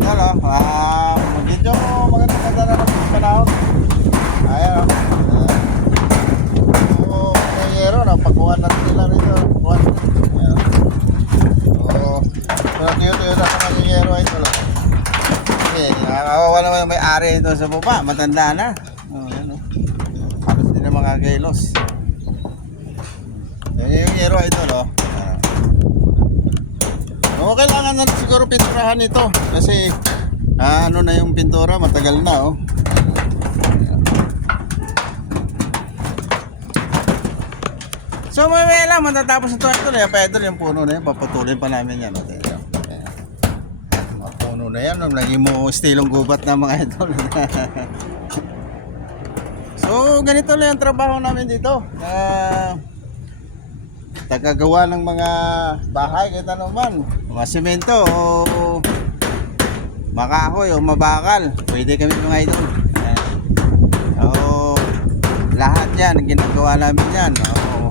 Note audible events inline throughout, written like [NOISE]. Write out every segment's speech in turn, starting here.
idol, oh. Ah, medyo maganda ganda na ng panahon. Ayan, oh. Ah. Oo, may yero, napakuha natin nila rito. Napakuha natin. Ayan. Oo. Pero tuyo-tuyo na naman yung yero, idol, oh. Okay, nakakawawa naman yung may-ari ito sa baba. Matanda na. Oh, yan, oh. Halos din na mga kilos. Yan yung yero, idol, oh. Ah. Oo, kailangan na siguro pinturahan ito kasi ah, ano na yung pintura, matagal na oh. So may may lang, matatapos ito ito na pa idol yung puno na yan, papatuloy pa namin yan. Okay. Mga puno na yan, nung lagi mo stilong gubat na mga idol. [LAUGHS] so ganito lang yung trabaho namin dito. Ah, tagagawa ng mga bahay kahit ano man mga semento o makahoy o mabakal. Pwede kami mga idol. Ayan. o lahat yan ang ginagawa namin yan. O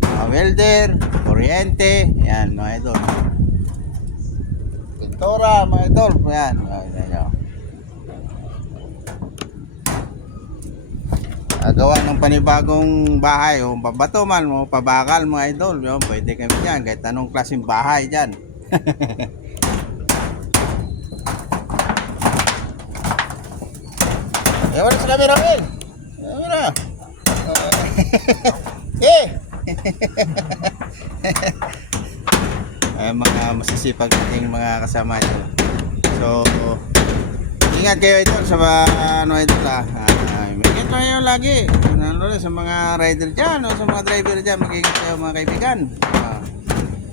mga welder kuryente. Yan mga idol. Pintura mga idol. Yan mga idol Gawa ng panibagong bahay o pabato man o pabakal mga idol. Yun, pwede kami dyan kahit anong klaseng bahay dyan. [LAUGHS] Ewan sa camera Will Camera. [LAUGHS] Eh. [LAUGHS] Ay, mga masisipag nating mga kasama ito So Ingat kayo ito sa ano ito. Ah, kayo lagi. Ano rin sa mga rider diyan o sa mga driver diyan, mag-ingat kayo mga kaibigan. Ah,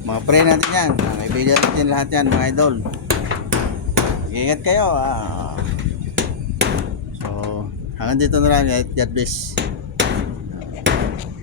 mga pre natin yan, mga kaibigan natin lahat yan, mga idol. Mag-ingat kayo. Ah. So, hanggang dito na lang. God bless.